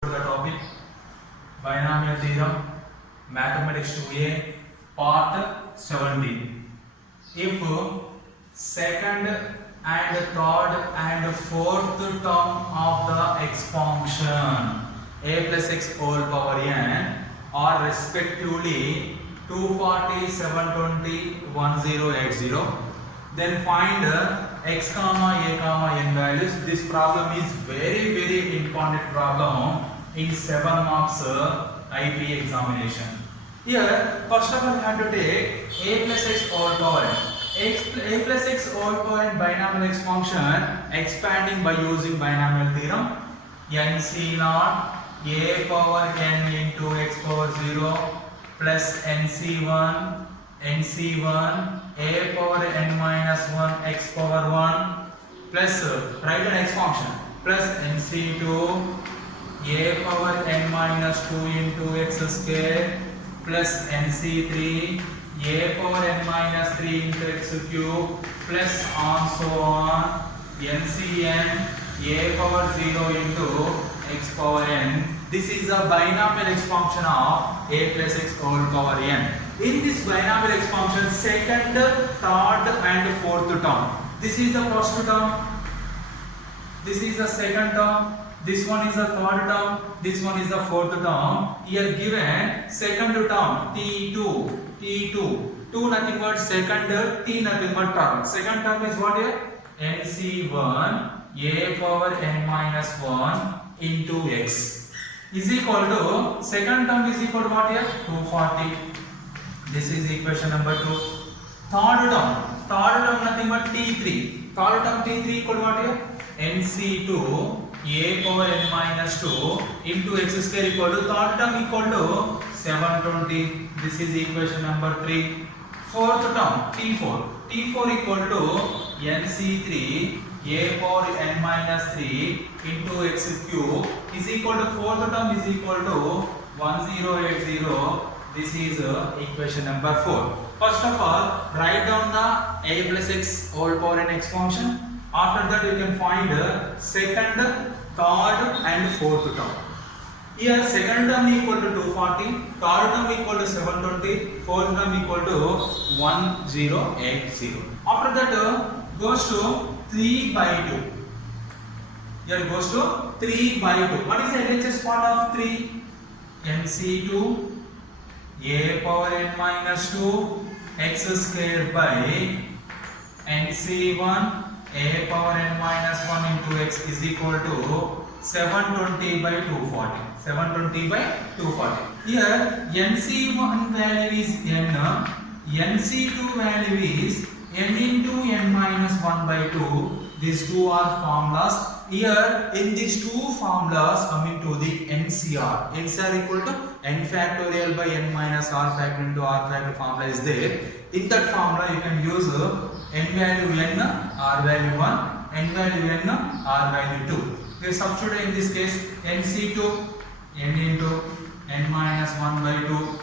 The topic binomial theorem, mathematics 2a, part 17. If second and third and fourth term of the expansion a plus x whole power n are respectively 240, 720, 1080, then find x comma a comma n values. This problem is very important problem in 7 marks IP examination. Here first of all you have to take a plus x whole power n. A plus x whole power n binomial expansion expanding by using binomial theorem. NC naught a power n into x power 0 plus NC1 a power n minus 1 x power 1 plus write an expansion plus NC2 a power n minus 2 into x square plus NC3 a power n minus 3 into x cube plus on so on NCn a power 0 into x power n. This is a binomial expansion of a plus x whole power n. In this binomial expansion, second, third and fourth term. This is the first term, this is the second term, this one is the third term, this one is the fourth term. Here given second term T2, 2 nothing but second, T nothing but term. Second term is what here? NC1 a power n minus 1 into x is equal to, second term is equal to what here? 240. This is equation number 2. Third term nothing but T3. Third term T3 equal to what here? NC2 a power n minus 2 into x square equal to, third term equal to 720. This is equation number 3. Fourth term T4 equal to NC3 a power n minus 3 into x cube is equal to, fourth term is equal to 1080. This is equation number 4. First of all, write down the a plus x whole power n expansion. After that you can find second, third and fourth term. Here second term equal to 240, third term equal to 720, fourth term equal to 1080. After that goes to 3 by 2. Here goes to 3 by 2. What is the LHS part of 3? NC2 a power n minus 2 x square by NC1 a power n minus 1 into x is equal to 720 by 240. 720 by 240. Here NC1 value is n, NC2 value is n into n minus 1 by 2. These two are formulas. Here in these two formulas coming to the NCR. NCR equal to n factorial by n minus r factor into r factor formula is there. In that formula you can use n value n, r value 1, n value n, r value 2. We substitute in this case NC2 n into n minus 1 by 2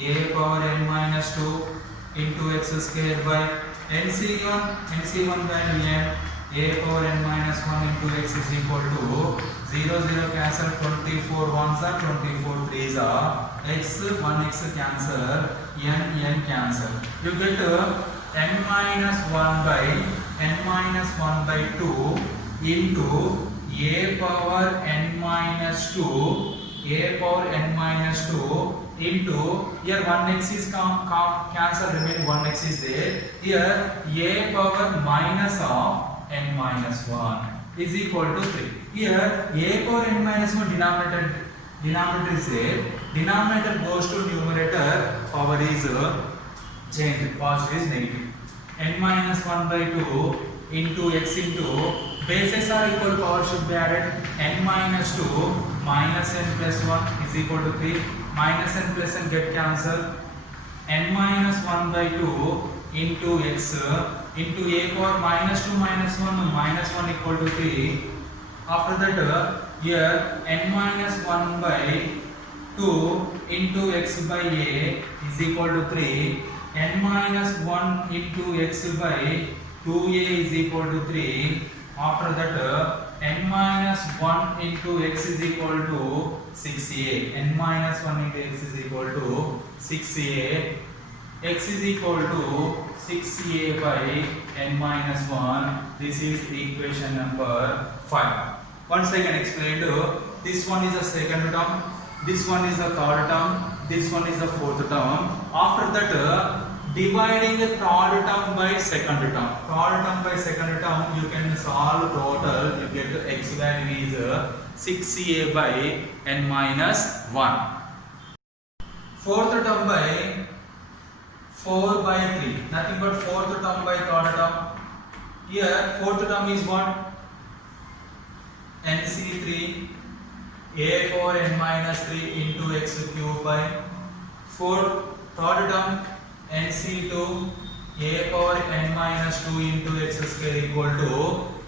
a power n minus 2 into x square by NC1 value n a power n minus 1 into x is equal to 0 cancel, 24 1s are 24 3s are x 1x cancel, n cancel. You get n minus 1 by 2 into a power n minus 2 into, here 1x is cancel, remaining 1x is there. Here a power minus of n minus 1 is equal to 3. Here a power n minus 1 denominator is there. Denominator goes to numerator, power is changed, positive is negative. N minus 1 by 2 into x into, bases are equal, power should be added. N minus 2 minus n plus 1 is equal to 3. Minus n plus n get cancelled. N minus 1 by 2 into x into a power minus 2 minus 1 equal to 3. After that here n minus 1 by 2 into x by a is equal to 3. N minus 1 into x by 2a is equal to 3. After that n minus 1 into x is equal to 6a. N minus 1 into x is equal to 6a. X is equal to 6a by n minus 1. This is equation number 5. Once I can explain to this one is the second term, this one is the third term, this one is the fourth term. After that, dividing the third term by second term. Third term by second term, you can solve total. You get x value is 6a by n minus 1. Fourth term by 4 by 3. Nothing but fourth term by third term. Here, fourth term is what? NC3 a for n minus 3 into x cube by 4. Third term NC2 a power n minus 2 into x square equal to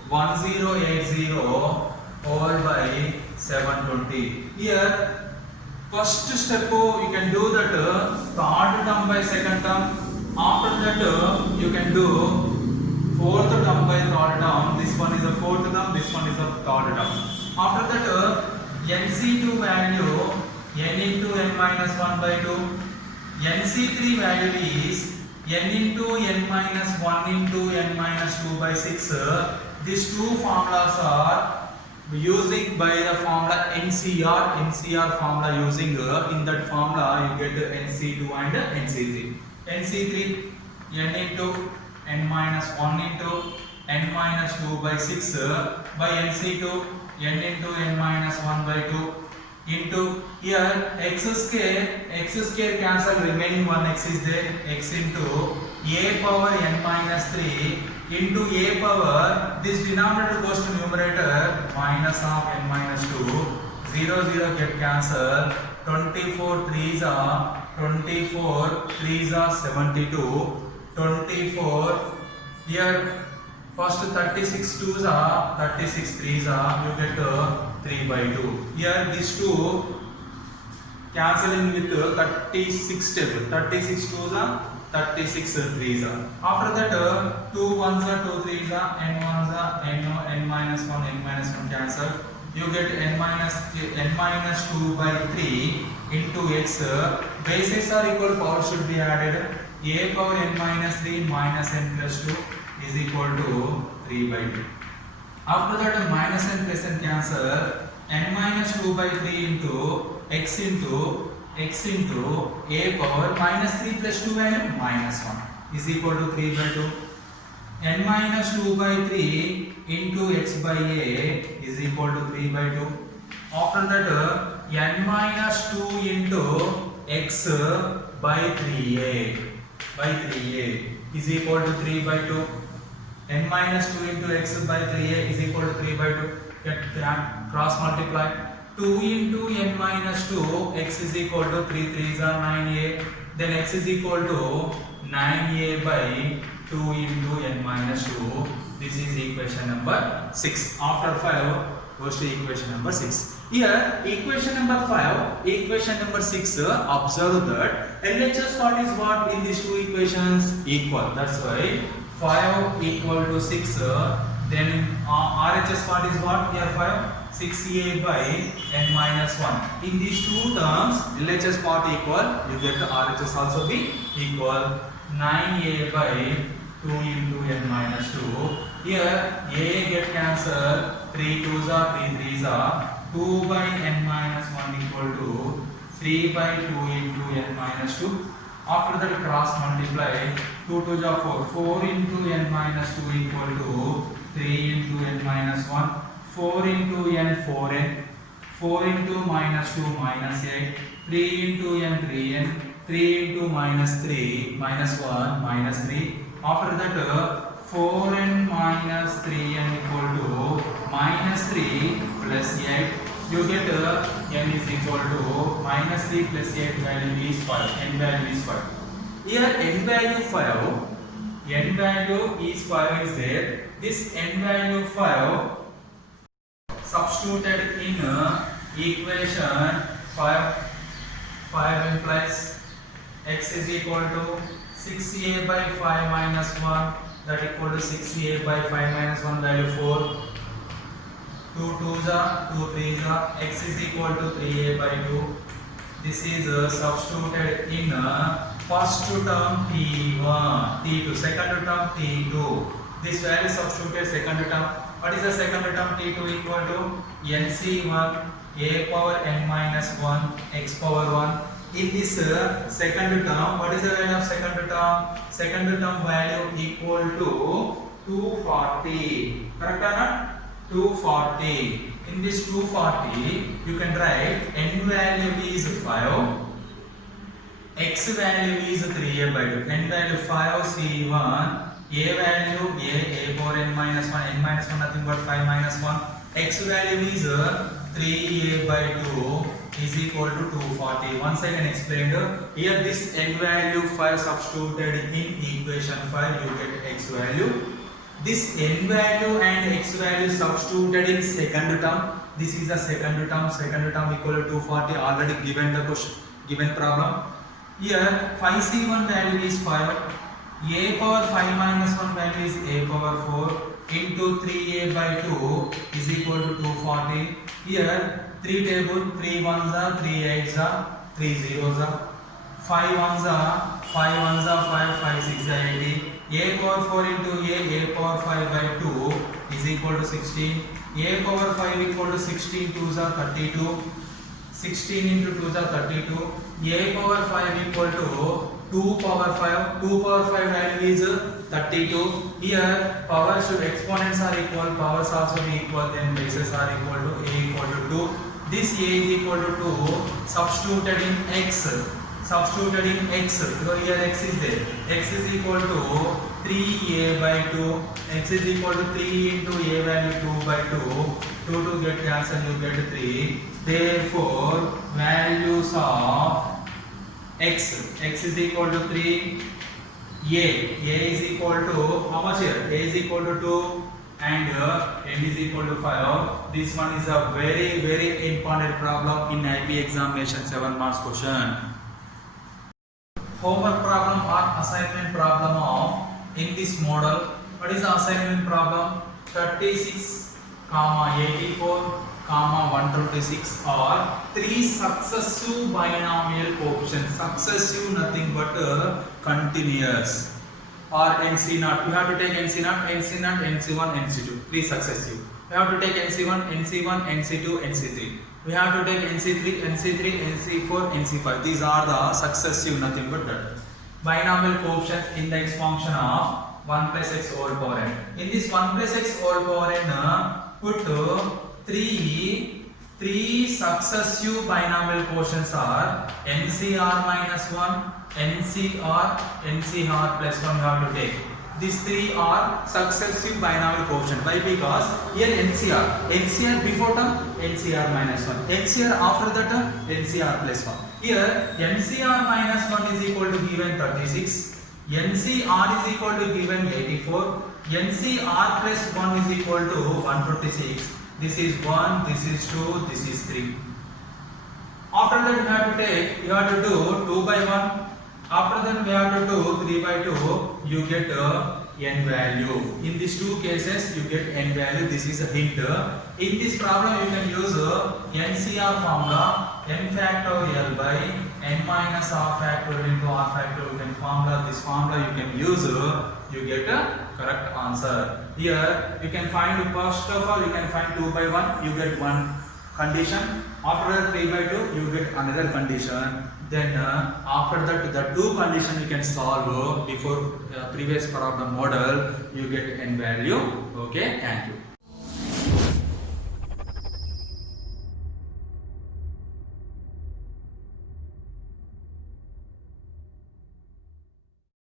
1080 all by 720. Here first step you can do that third term by second term. After that you can do fourth term by third term. This one is a fourth term, this one is a third term. After that NC2 value n into n minus 1 by 2. NC3 value is n into n minus 1 into n minus 2 by 6. These two formulas are using by the formula NCR formula using in that formula you get NC2 and NC3. NC3 n into n minus 1 into n minus 2 by 6 by NC2 n into n minus 1 by 2 into here x square cancel, remaining one x is there, x into a power n minus 3 into a power, this denominator goes to numerator, minus of n minus 2, 0 0 get cancel, 24 3s are 72, 24 here first 36 2s are 36 3s are, you get 3 by 2. Here these two cancelling with 36 table, 36 2s are 36 3s are. After that 2 1s are 2 3s are, n 1s are n minus 1 cancel, you get n minus 2 by 3 into x. Bases are equal, power should be added, a power n minus 3 minus n plus 2 is equal to 3 by 2. After that minus n plus n cancel, n minus 2 by 3 into x into a power minus 3 plus 2 value minus 1 is equal to 3 by 2. N minus 2 by 3 into x by a is equal to 3 by 2. After that n minus 2 into x by 3a is equal to 3 by 2. N minus 2 into x by 3a is equal to 3 by 2. Get cross multiply. 2 into n minus 2, x is equal to 3 3s are 9a. Then x is equal to 9a by 2 into n minus 2. This is equation number 6. After 5 goes to equation number 6. Here equation number 5, equation number 6, observe that LHS part is what in these two equations? Equal. That's why 5 equal to 6. Then RHS part is what? Here 5, 6a by n minus 1. In these two terms, LHS part equal, you get the RHS also be equal. 9a by 2 into n minus 2. Here a get cancelled, 3 2s are 3 3s are, 2 by n minus 1 equal to 3 by 2 into n minus 2. After that cross multiply, 2 2s are 4, 4 into n minus 2 equal to 3 into n minus 1, 4 into n 4n, 4 into minus 2 minus 8, 3 into n 3n, 3 into minus 3 minus 1 minus 3. After that 4n minus 3n equal to minus 3 plus 8. You get n is equal to minus 3 plus 8 value is 5. N value is 5. Here n value 5. N value is 5 is there. This n value 5 substituted in equation 5. 5 implies x is equal to 6a by 5 minus 1, that equal to 6a by 5 minus 1 value 4. 2 2s are 2 3s are x is equal to 3a by 2. This is substituted in first term t1, t2, second term t2. This value substituted second term. What is the second term t2 equal to? nc1 a power n minus 1 x power 1. In this second term, what is the value of second term? Second term value equal to 240. Correct or not? 240. In this 240, you can write n value is 5, x value is 3a by 2. N value 5 c1, a value a power n minus 1, n minus 1 nothing but 5 minus 1. X value is 3a by 2 is equal to 240. Once I can explain here this n value 5 substituted in equation 5, you get x value. This n value and x value substituted in second term. This is the second term equal to 240, already given the question, given problem. Here 5c1 value is 5, a power 5 minus 1 value is a power 4 into 3a by 2 is equal to 240. Here 3 table, 3 ones are, 3 8s are, 3 zeros are, 5 ones are, 5 ones are 5, 5 6 are 80. A power 4 into a power 5 by 2 is equal to 16. A power 5 equal to 16 2s are 32. 16 into 2s are 32. A power 5 equal to 2 power 5. 2 power 5 value is 32. Here powers should exponents are equal, powers also be equal, then bases are equal to a equal to 2. This a is equal to 2 substituted in x. Substituted in x, because here x is there. X is equal to 3a by 2. X is equal to 3 into a value 2 by 2. 2 to get cancelled, you get 3. Therefore, values of x is equal to 3. A is equal to how much here? A is equal to 2 and n is equal to 5. This one is a very important problem in IB examination 7 marks question. Homework problem or assignment problem of in this model. What is the assignment problem? 36, 84, 126 are 3 successive binomial coefficients. Successive nothing but continuous or NC0. You have to take NC0, NC1, NC2. 3 successive. You have to take NC1, NC2, NC3. We have to take NC3, NC4, NC5. These are the successive, nothing but that. Binomial coefficients index function of 1 plus x whole power n. In this 1 plus x whole power n, put 3 successive binomial quotients are NCR minus 1, NCR plus 1 you have to take. These 3 are successive binomial quotient. Why? Because here NCR before term, NCR minus 1. NCR after that term, NCR plus 1. Here NCR minus 1 is equal to given 36. NCR is equal to given 84. NCR plus 1 is equal to 126. This is 1, this is 2, this is 3. After that you have to do 2 by 1. After that we have to do 3 by 2. You get n value. In these two cases you get n value. This is a hint. In this problem you can use NCR formula, n factorial by n minus r factorial into r factorial. You can formula this formula you can use. You get a correct answer. Here you can find, first of all you can find 2 by 1, you get one condition. After that 3 by 2 you get another condition. Then after that the two condition you can solve before previous problem model, you get n value. Okay, thank you.